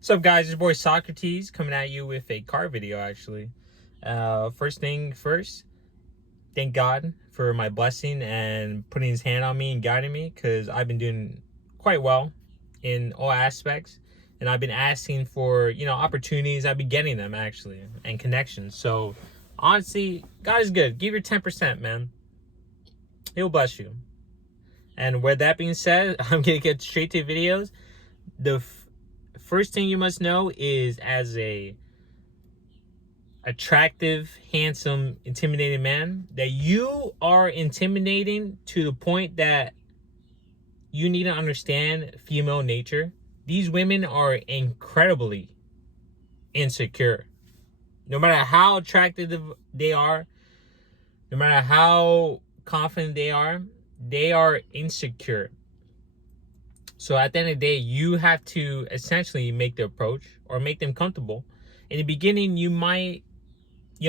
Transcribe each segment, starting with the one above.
What's up, guys? It's your boy Socrates coming at you with a car video, actually. First thing first, thank God for my blessing and putting his hand on me and guiding me, because I've been doing quite well in all aspects. And I've been asking for, opportunities. I've been getting them, actually, and connections. So, honestly, God is good. Give your 10%, man. He'll bless you. And with that being said, I'm going to get straight to videos. The first thing you must know is, as a attractive, handsome, intimidating man, that you are intimidating to the point that you need to understand female nature. These women are incredibly insecure. No matter how attractive they are, no matter how confident they are insecure. So at the end of the day, you have to essentially make the approach or make them comfortable. In the beginning, you might,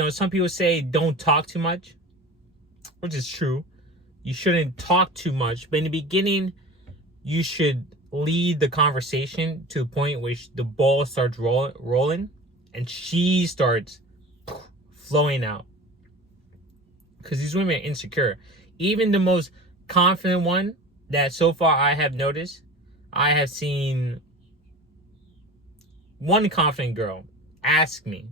some people say don't talk too much, which is true. You shouldn't talk too much. But in the beginning, you should lead the conversation to the point which the ball starts rolling and she starts flowing out. Because these women are insecure. Even the most confident one that so far I have noticed, I have seen one confident girl ask me,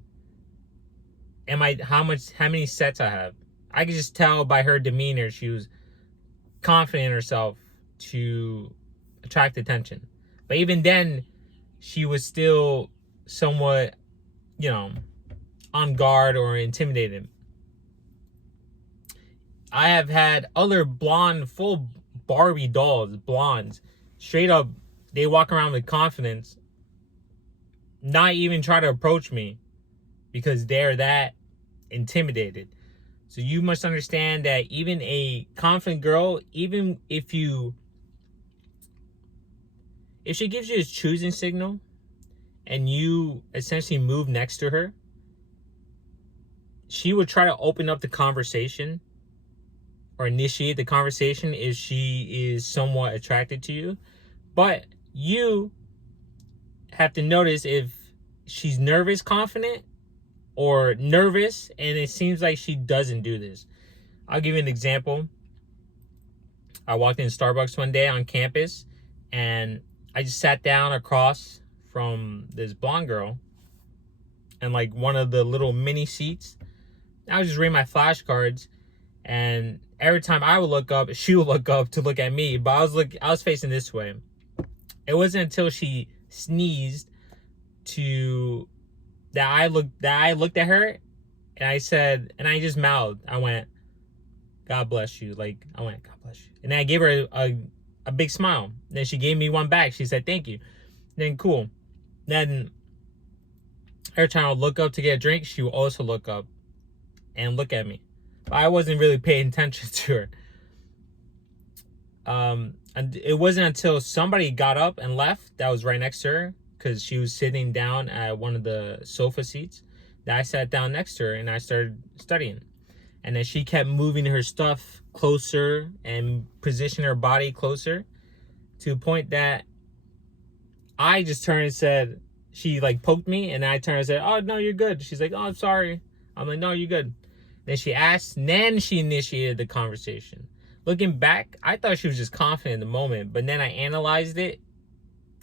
how many sets I have. I could just tell by her demeanor she was confident in herself to attract attention. But even then, she was still somewhat, on guard or intimidated. I have had other blonde, full Barbie dolls, blondes, straight up, they walk around with confidence, not even try to approach me because they're that intimidated. So you must understand that even a confident girl, even if she gives you a choosing signal and you essentially move next to her, she would try to open up the conversation or initiate the conversation if she is somewhat attracted to you. But you have to notice if she's nervous, confident, or nervous, and it seems like she doesn't do this. I'll give you an example. I walked in Starbucks one day on campus, and I just sat down across from this blonde girl and like one of the little mini seats. I was just reading my flashcards, and every time I would look up, she would look up to look at me, but I was facing this way. It wasn't until she sneezed that I looked at her, and I said, and I just mouthed, I went, "God bless you." God bless you. And then I gave her a big smile. Then she gave me one back. She said, "Thank you." Then cool. Then every time I would look up to get a drink, she would also look up and look at me. But I wasn't really paying attention to her. And it wasn't until somebody got up and left that was right next to her, because she was sitting down at one of the sofa seats, that I sat down next to her and I started studying. And then she kept moving her stuff closer and positioning her body closer to the point that I just turned and said, she like poked me, and I turned and said, "Oh, no, you're good." She's like, "Oh, I'm sorry." I'm like, "No, you're good." Then she asked, and then she initiated the conversation. Looking back, I thought she was just confident in the moment, but then I analyzed it,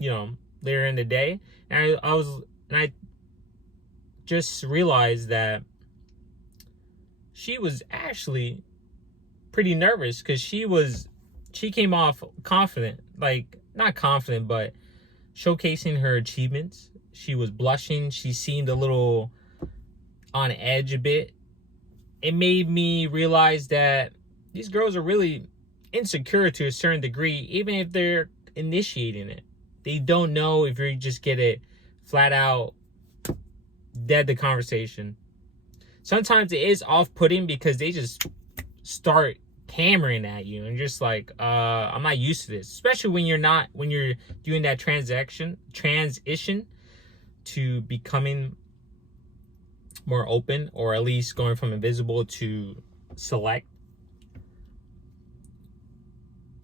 later in the day, and I just realized that she was actually pretty nervous, because she came off confident, like not confident, but showcasing her achievements. She was blushing. She seemed a little on edge a bit. It made me realize that these girls are really insecure to a certain degree, even if they're initiating it. They don't know if you just get it flat out dead the conversation. Sometimes it is off-putting because they just start hammering at you and just like, I'm not used to this. Especially when you're doing that transition to becoming more open, or at least going from invisible to select.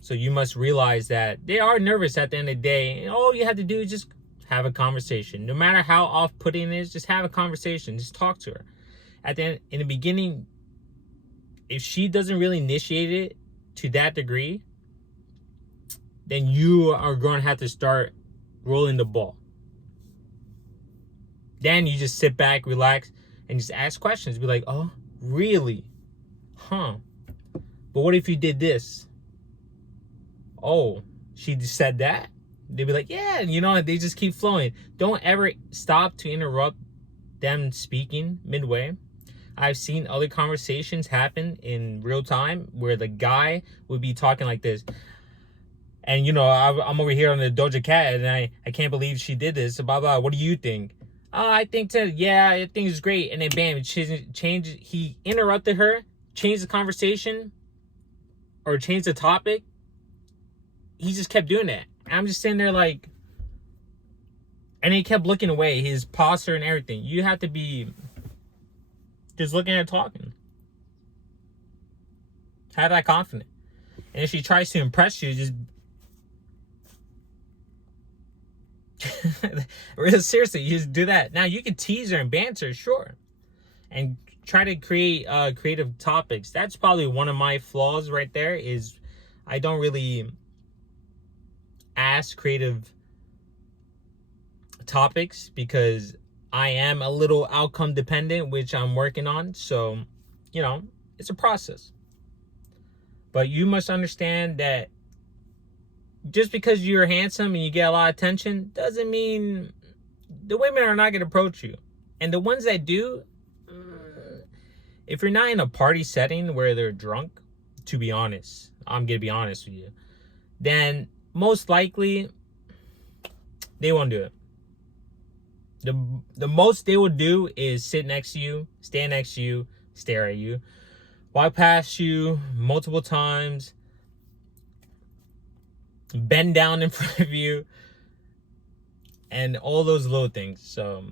So you must realize that they are nervous at the end of the day, and all you have to do is just have a conversation. No matter how off-putting it is, just have a conversation. Just talk to her. At the end, in the beginning, if she doesn't really initiate it to that degree, then you are going to have to start rolling the ball. Then you just sit back, relax, and just ask questions. Be like, oh, really? Huh. But what if you did this? Oh, she just said that? They'd be like, yeah, you know, they just keep flowing. Don't ever stop to interrupt them speaking midway. I've seen other conversations happen in real time where the guy would be talking like this. And, you know, I'm over here on the Doja Cat, and I can't believe she did this. Blah, blah. What do you think? I think I think it's great. And then, bam, he interrupted her, changed the conversation, or changed the topic. He just kept doing that. I'm just sitting there like, and he kept looking away, his posture and everything. You have to be just looking at talking. Have that confidence. And if she tries to impress you, just really seriously, you just do that. Now you can tease her and banter, sure, and try to create creative topics. That's probably one of my flaws right there, is I don't really ask creative topics because I am a little outcome dependent, which I'm working on. So, you know, it's a process. But you must understand that just because you're handsome and you get a lot of attention doesn't mean the women are not going to approach you. And the ones that do, if you're not in a party setting where they're drunk, to be honest, I'm going to be honest with you, then most likely they won't do it. The most they will do is sit next to you, stand next to you, stare at you, walk past you multiple times, bend down in front of you, and all those little things. So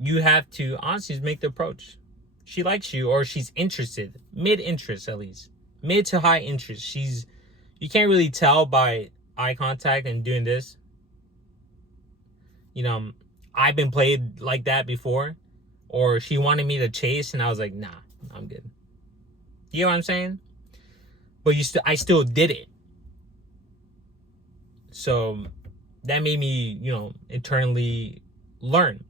you have to honestly make the approach. She likes you, or she's interested, mid-interest at least, mid to high interest. You can't really tell by eye contact and doing this. You know, I've been played like that before, or she wanted me to chase and I was like, nah, I'm good. You know what I'm saying? But I still did it. So that made me, you know, internally learn.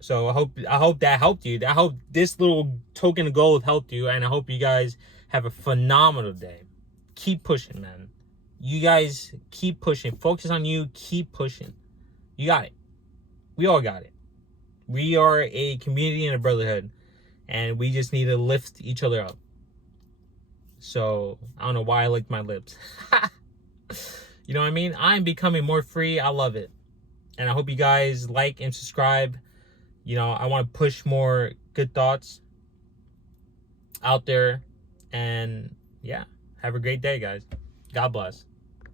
So I hope that helped you. I hope this little token of gold helped you, and I hope you guys have a phenomenal day. Keep pushing, man. You guys keep pushing. Focus on you. Keep pushing. You got it. We all got it. We are a community and a brotherhood, and we just need to lift each other up. So I don't know why I licked my lips. You know what I mean? I'm becoming more free. I love it. And I hope you guys like and subscribe. You know, I want to push more good thoughts out there. And yeah, have a great day, guys. God bless.